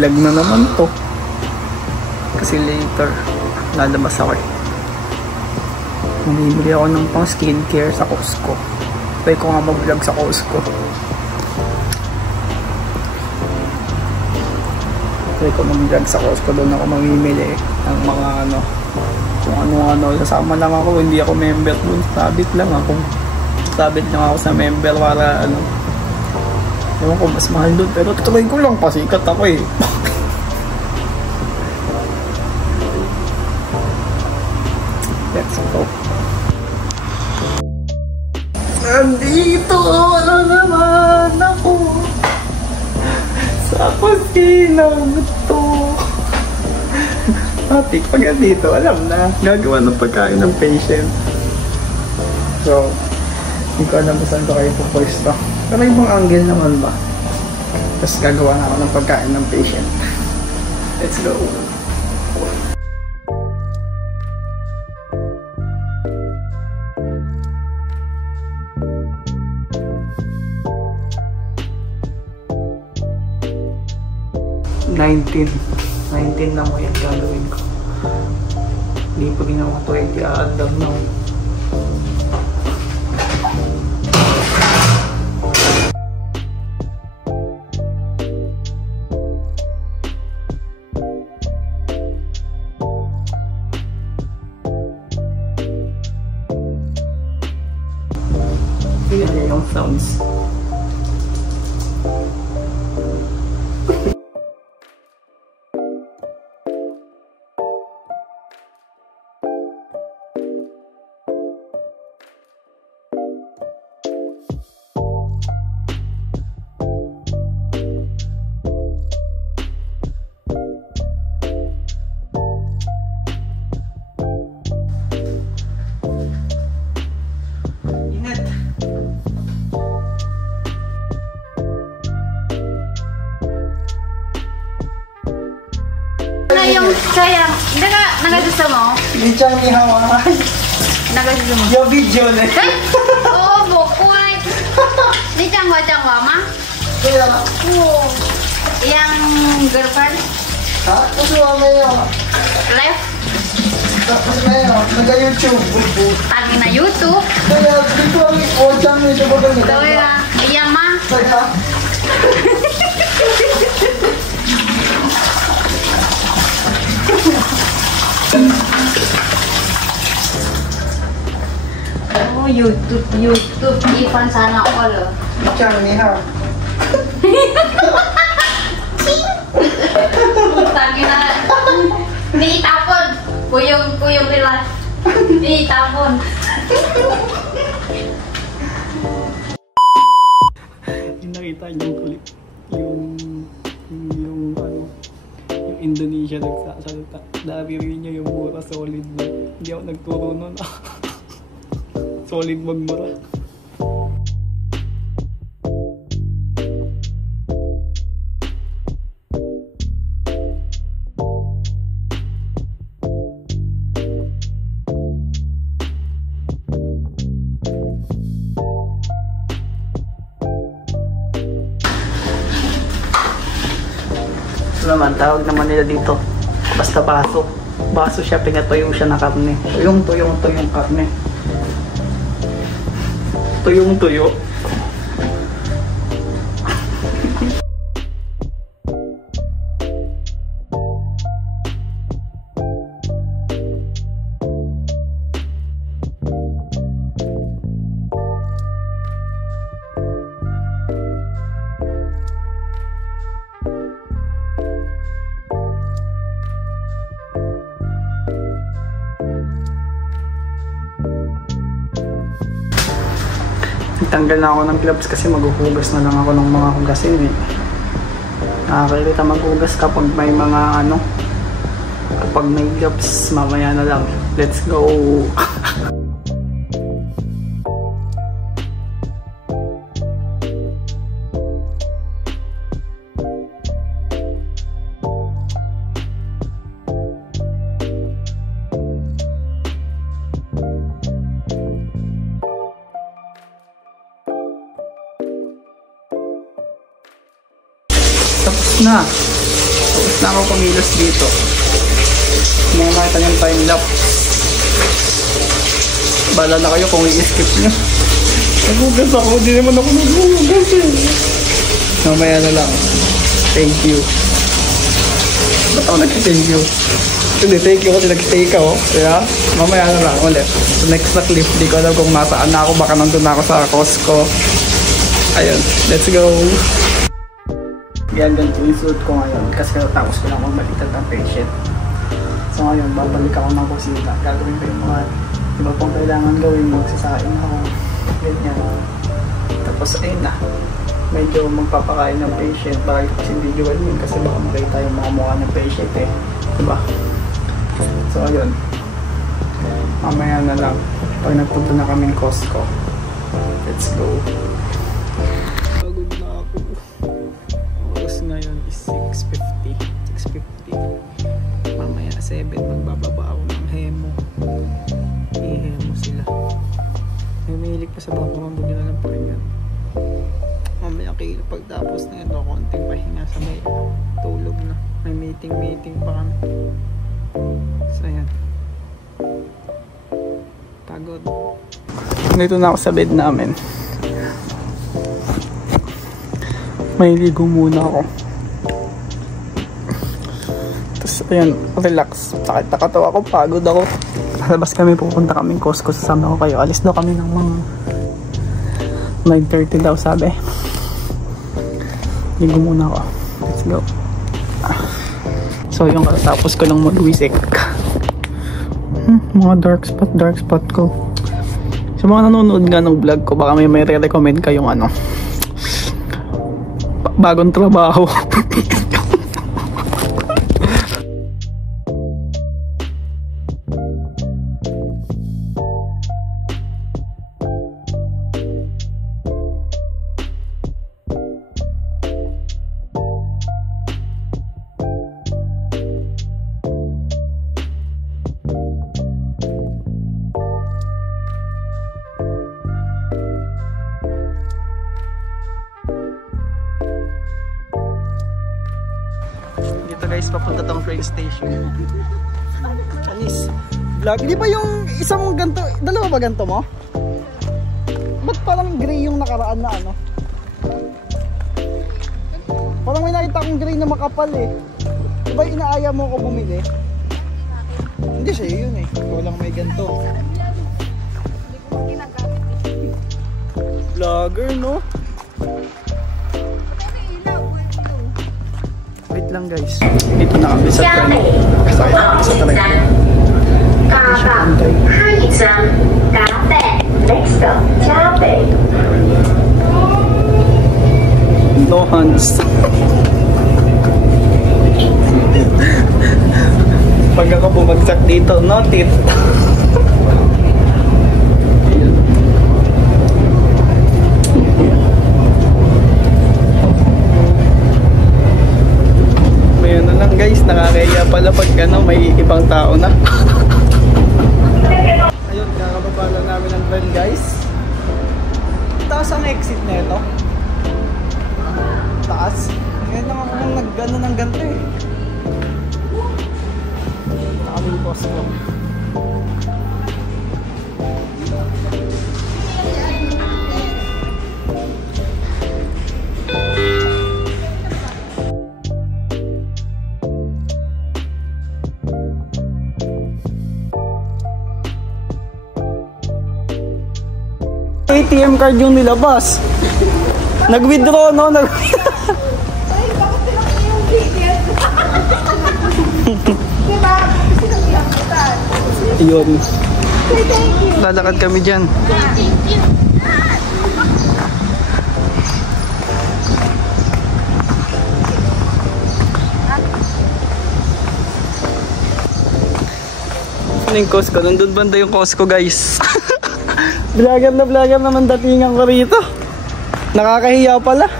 vlog na naman to. Kasi later, lalabas ako eh. Bumibili ako ng pang skincare sa Costco. Try ko nga mag-vlog sa Costco. Try ko mag-vlog sa Costco. Doon ako mamimili ng mga ano. Kung ano-ano. Sasama lang ako. Hindi ako member doon. Sabit lang ako. Sabit lang ako sa member para ano. Ewan ko, mas mahal doon. Pero tutuloy ko lang. Pasikat ako eh. Let's go. Nandito na naman ako sa kusinang to. Atik, pag nandito, alam na, gagawa ng pagkain ng patient. So, hindi ko alam kung saan ko kayo pupwesto. Pero ibang angle naman ba? Tapos gagawa na ako ng pagkain ng patient. Let's go. $19 lang mo yan gagawin ko. Hindi pa ginawa ko 20 aadam na. Yan yung sounds. Yung sayang, nagagusto mo? Hindi siya may hawakan. Nagagusto mo? Yung video na yun. Oo, bukoy. Di changwa ma? Kaya, Oo. Yang girlfriend? ha? Kasuha mo yun. Left? Tapos na yun, nag-YouTube. Tagi na YouTube. Kaya, dito ang watchang nito ko ganito. Kaya, iya ma? Kaya, Oh, YouTube. Ipan sana all. Chang ni ha. Tagi na. Di itapon. Kuyong nila. Di itapon. Yung nakita niyo clip, yung ano, yung Indonesia nagsasalita. Naririnig niya yung mura solid na. Hindi ako nagturo nun. Solid magmura. Naman, tawag naman nila dito basta baso siya, pinatuyo siya na karne, tuyong karne, tuyong Tanggal na ako ng gloves kasi maghuhugas na lang ako ng mga hugasin eh. Nakakilita maghugas kapag may mga ano, kapag may gloves, mamaya na lang. Let's go! Tapos na. na ako kumilos dito. Mga makita niyong time lapse. Bala na kayo kung i-skip nyo. Nagugas ako, di naman ako nagugas eh. Mamaya na lang. Thank you. Ba't ako nag-thank you? Hindi, thank you kasi nag-stay ka oh. Kaya, mamaya na lang ulit. So, next na clip, di ko alam kung nasaan na ako. Baka nandun na ako sa Costco. Ayun, let's go. Yan, ganito yung suit ko ngayon. Kasi tapos ko lang magbaliktad ng patient. So ngayon, babalik ako ng kusina. Gagawin ko yung mga iba pang kailangan gawin. Magsasain ako. Ganyan. Tapos ayun na. Medyo magpapakain ng patient. Bakit kasi visual yun? Kasi baka makita yung mga mukha ng patient eh. Diba? So ayun. Mamaya na lang. Pag nagpunta na kaming Costco. Let's go. Pagod na ako. Oras ngayon is 6:50. 6:50. Mamaya 7 magbababa ako ng hemo. I-hemo sila. May mahilig pa sa baka mabuli na lang po yun. Mamaya kayo pagtapos na ito, konting pahinga sa may tulog na. May meeting pa kami. So ayan. Pagod. Nandito na ako sa bed namin. May ligo muna ako. Tapos ayan, relax. Sakit na katawa ako, pagod ako. Labas kami, pupunta kaming Costco. Sasama ko kayo. Alis daw kami ng mga 9:30 daw sabi. Ligo muna ako. Let's go. So yung katapos ko lang mag-wisik. Mga dark spot ko. Sa mga nanonood nga ng vlog ko, baka may re-recommend kayong ano, bagong trabaho. Dito guys, papunta tong train station. Chinese vlog. Di ba yung isang ganto, dalawa ba ganto mo? Ba't parang gray yung nakaraan na ano? Parang may nakita akong gray na makapal eh. Di ba inaaya mo ako bumili? Hindi siya yun eh. Walang may ganto. Vlogger no? Wait lang guys. Dito na kami sa train. Sakay na kami sa train. No hands. Pag ako bumagsak dito, no tit. Mayroon na lang guys, nakakaya pala pag ano, may ibang tao na. Ayun, kakababa lang namin ng train guys. Taas ang exit na ito. Taas. Ngayon lang ako nang nag-gano ng ganito eh. Nakaming Costco. ATM card yung nilabas. Nag-withdraw no? Ay, bakit tinakot yung ATM? Diba? Sinabihan kita. Ayun. Say thank you. Lalakad kami dyan. Thank you. Ano yung Costco? Nandun banda yung Costco guys. Vlogger na vlogger naman datingan ko rito. Nakakahiya pala.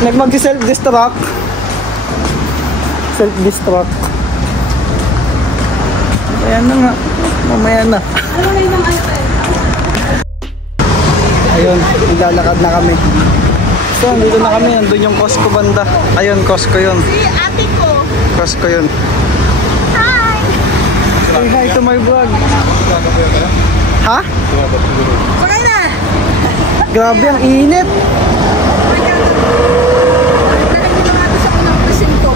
Nagmag-self-destruct. self-destruct. Ayan na nga. Mamaya na. Ayun, naglalakad na kami. So, dito na kami. Andun yung Costco banda. Ayun, Costco yun. Si ate ko. Costco yun. Hi! Say hi to my vlog. Ha? Sakay na! Grabe, ang init. Nalagyan natin sa unang presinto.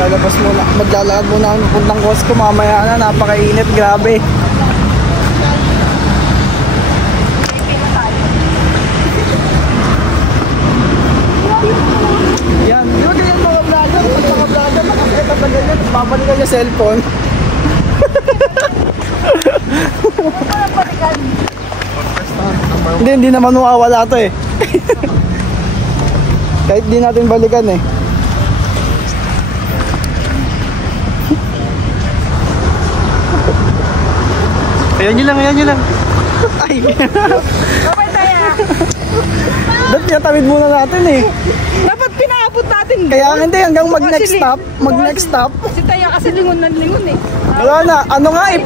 Lalabas muna, maglalakad muna ang puntang Costco mamaya na, napakainit, grabe. Yan, di ba ganyan mga vlogger? Pag mga vlogger, nakakita na ganyan, babalikan niya cellphone. Hindi naman mawawala to eh. Kahit di natin balikan eh. Ayan nyo lang. Ay. Kapag tayo. Dapat tinatawid muna natin eh. Dapat pinaabot natin. Kaya hindi, hanggang mag-next stop. Si Taya kasi lingon eh. Wala na, ano nga eh,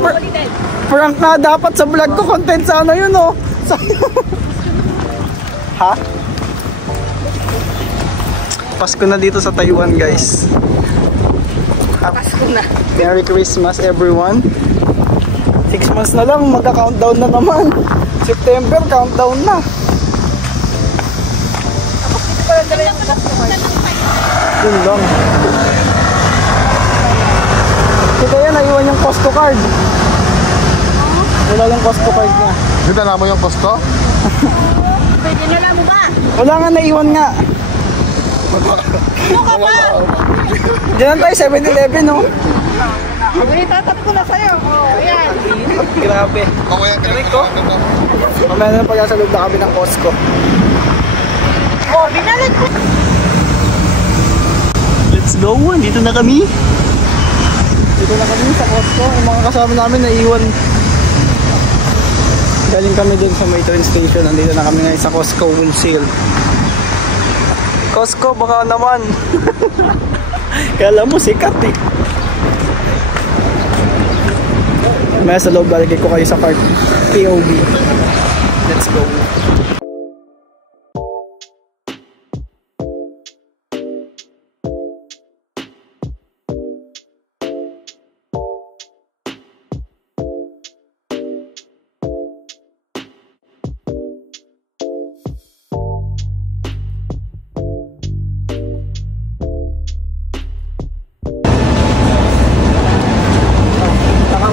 prank na dapat sa vlog ko, content sana yun oh. Ha? Pasko na dito sa Taiwan guys. Pasko na. Merry Christmas everyone. 6 months na lang, magka-countdown na naman. September, countdown na. Yun lang. Kita yan, naiwan yung Costco card. Wala yung Costco card niya. Dito na mo yung Costco? Pwede nila mo ba? Wala nga, naiwan nga. Mukha pa! Diyan tayo, 7-Eleven no? Itatap ko na sa'yo. Oh, ayan. Grabe. Okay, Ko? Mamaya na pag sa loob na kami ng Costco. Oh, binalag ko. Let's go, dito na kami. Dito na kami sa Costco. Yung mga kasama namin naiwan. Galing kami din sa may train station. Nandito na kami ngayon sa Costco Wholesale. Costco, baka naman. Kala mo sikat eh. May sa loob, lalagay ko kayo sa cart POV. Let's go.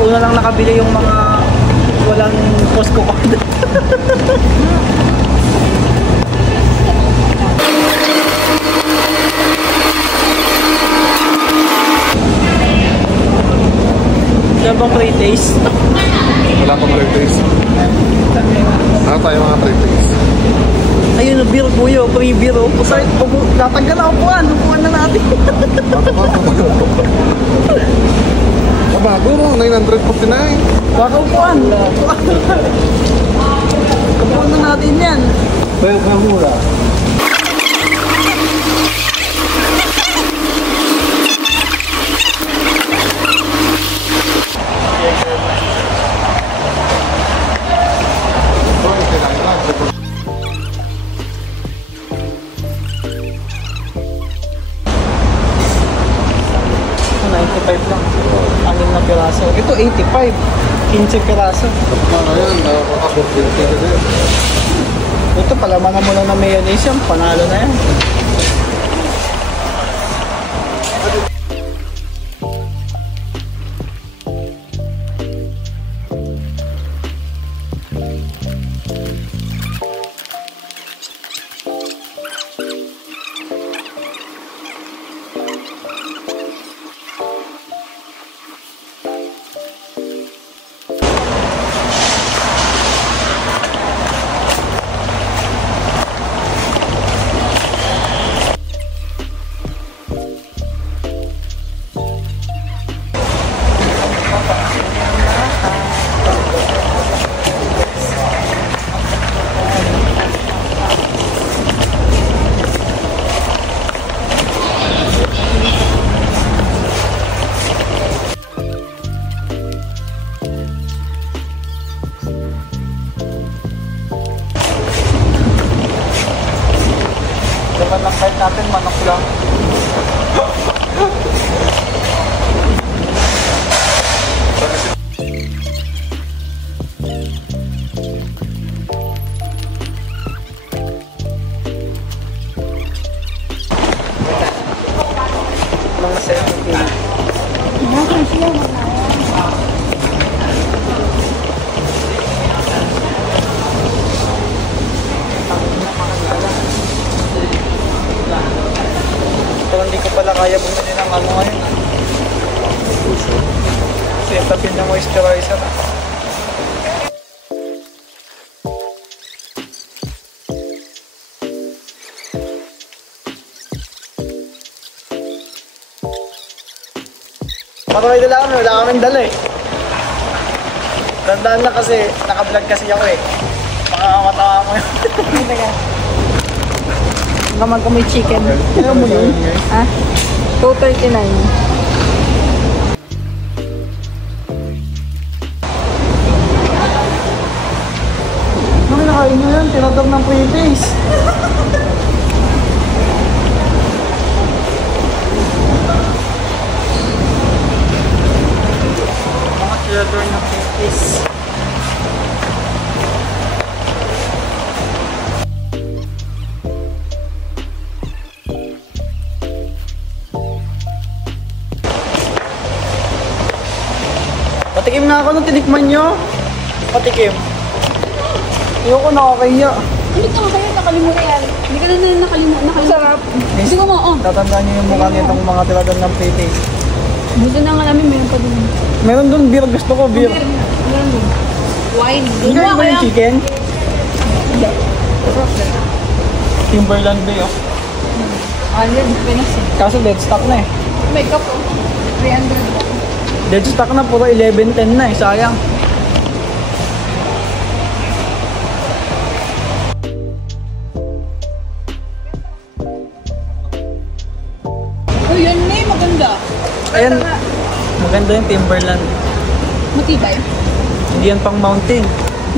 Una lang nakabili yung mga walang Costco card. Wala bang free taste? Wala pang free taste. Ano tayo mga free taste? Ayun, beer buyo, free beer. Sorry, tatanggal na upuan na natin. Bago no, 949. Baka upuan. Upuan na natin yan. Well, kamura. lang. 6 na piraso. Ito 85. 15 piraso. Ano yan? Nakaka-50 ka din. Ito palamanan mo lang na mayonnaise yan. Panalo na yan. anak lang. Mga 17. Pero hindi ko pala kaya bumili ng ano ngayon. Kasi tapin na moisturizer. Marami dala kami, wala kaming dala eh. Tandaan na kasi, naka-vlog kasi ako eh. Makakatawa mo yun. Naman ko may chicken. Ano mo yun? Ha? 239. Ano nakain nyo yan? Tinatag ng pre-face. Mga tinatag ng pre-face. Patikim na ako nung tinikman nyo. Patikim. Ayoko nakakaya. Hindi ka kayo nakalimutan yan. Hindi ka na nakalimutan. Sarap. Hindi ko mo, Tatandaan nyo yung mukha nitong mga tilagan ng pre-face. Buti na nga namin, meron pa din. Meron dun beer. Gusto ko beer. Meron din. Wine. Hindi Ano ba yung chicken? Timberland Bay oh. Alin, Pinas eh. Kaso dead stock na eh. Makeup oh. 300. Dead stock na, puro 11-10 na eh. Sayang. Oh, yan na eh, maganda. Ayan. Maganda yung Timberland. Matibay. Hindi yan pang mountain.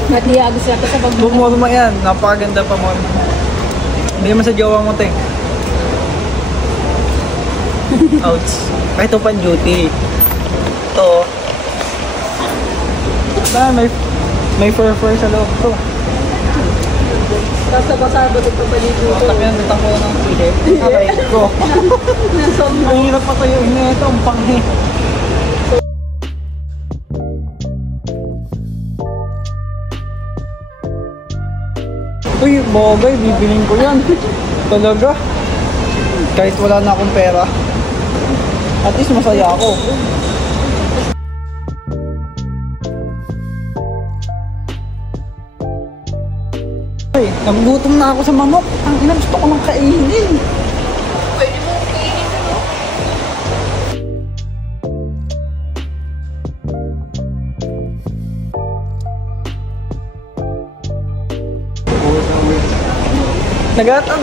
Matiyagos yata sa pag- Bumorma yan. Napakaganda pa mo. Hindi naman sa jowa mo, te. Ouch. Kahit ito pang duty. Ito. May fur-fur sa loob to. Basta-basa ba ito paligo ko? Tapos yan, nitang ko ng silip. Aray ko. Ang hirap pa tayo. Ito, ang panghi. Uy, bagay, bibiling ko yan. Talaga. Kahit wala na akong pera. At least masaya ako. Ay, nagugutom na ako sa manok. Ang ina, gusto ko nang kainin. Pwede mo kainin ka, no?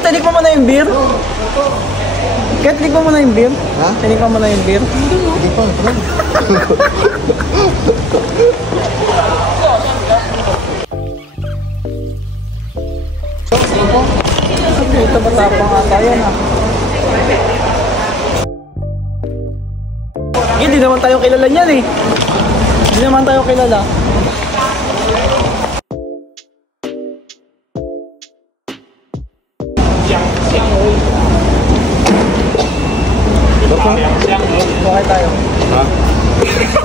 Tinikman mo na yung beer? Kahit tinikman mo na yung beer? Ha? Tinikman mo na yung beer? Hindi pa, parang. Ito matapang ata yan ah. Hindi naman tayo kilala niyan eh. Hindi naman tayo kilala. Bakit tayo? Ha?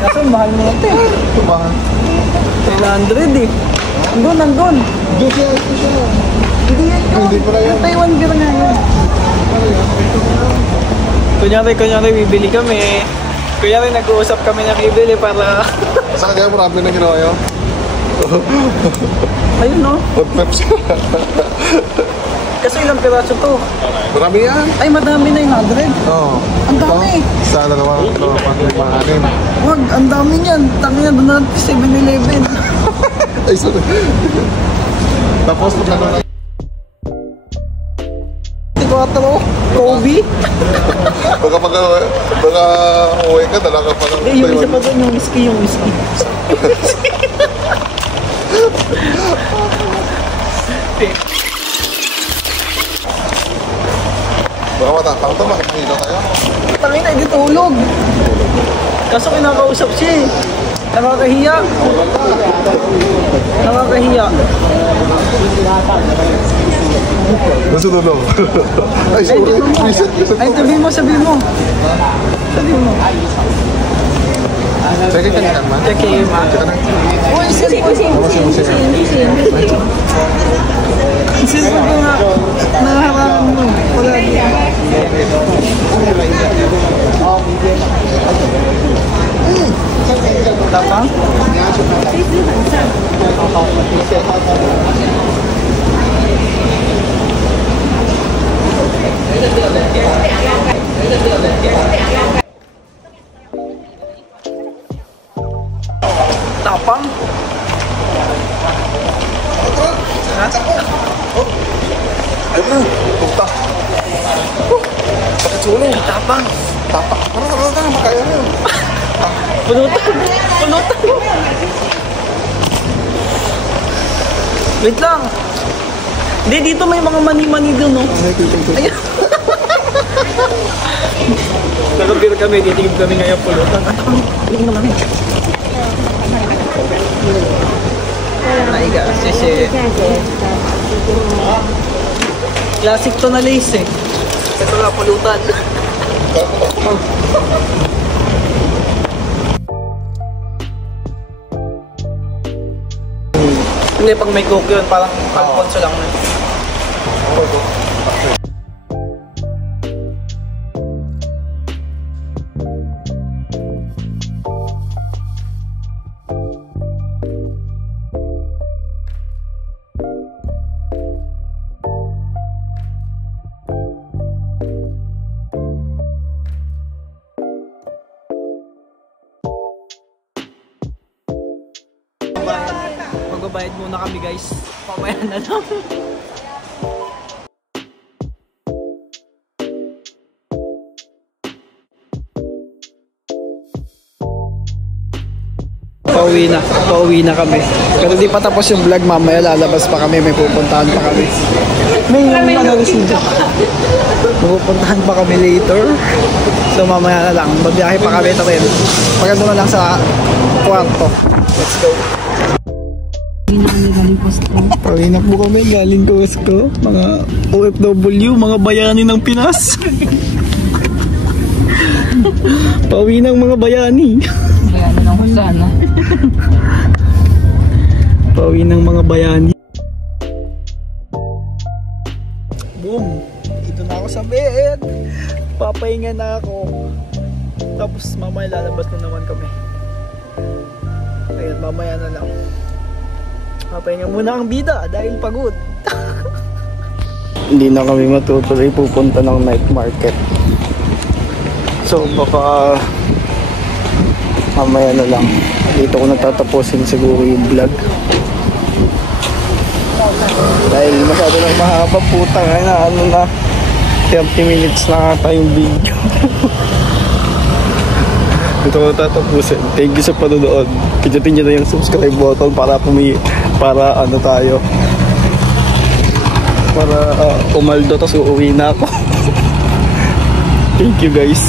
Kaso mahal mo ito eh. Ito ba? 900 eh. Nandun. Juice yan, ito siya. Hindi yan yun. Hindi pala yun. Yung Taiwan beer nga yun. Kunyari, bibili kami. Kunyari, nag-uusap kami na bibili para... Sa kanya marami na ginawa yun. Ayun no. Pepsi. Kasi ilang piraso to. Marami yan. Ay, madami na yung 100. Oo. Ang dami. Sa dalawa, mga anim. Wag, ang dami niyan. Tangi na doon natin 7-Eleven. Ay, sorry. Tapos, magkano na? 4, Kobe. Baka uwi ka, dala ka pa ng Eh, yung isa pa doon, yung whiskey. Baka matapang to, makikita tayo. Tangina, hindi tulog. Kaso kinakausap siya eh. Nakakahiya. Nakakahiya. Nasa tulog. Ay, sorry. Ay, sabihin mo, sabihin mo. Sabihin mo. Check ka niya, man. Check in, ma. Uy, sisi. Sino ko nga? Naharangan mo. Wala niya. Tapang? Tapang? Ayun na, punta. Bakit sulo? Tapang? Tapak. Parang makaya na yun. Pulutan! Pulutan! Wait lang! Hindi, dito may mga mani-mani doon, no? Ayun! Nagabir kami, titigib kami ngayon pulutan. Tingin naman eh. Ay, kasi classic to na lace eh. Ito nga, pulutan. Hindi, pag may coke yun, parang pag-ponso lang na. Magbabayad muna kami guys. Pamaya na lang. Pauwi na kami. Pero di pa tapos yung vlog, mamaya lalabas pa kami, may pupuntahan pa kami. May ano pupuntahan pa kami later. So mamaya na lang, babiyahe pa kami rin. Paganda na lang sa kwarto. Let's go. Pauwi na po kami, galing Costco. Mga OFW, mga bayani ng Pinas. Pauwi ng mga bayani. Bayani ng Husana. Pauwi ng mga bayani. Boom! Dito na ako sa bed. Papahinga na ako. Tapos mamaya lalabas na naman kami. Ayun, mamaya na lang. Papahinga muna ang bida dahil pagod. Hindi na kami matutuloy pupunta ng night market. So baka mamaya na lang. Dito ko natatapusin siguro yung vlog. Dahil masyado lang mahaba, putang na ano na 30 minutes na ata yung video. Dito ko tatapusin. Thank you sa panonood. Pindutin nyo na yung subscribe button para ano tayo. Para umaldo, tapos uuwi na ako. Thank you guys.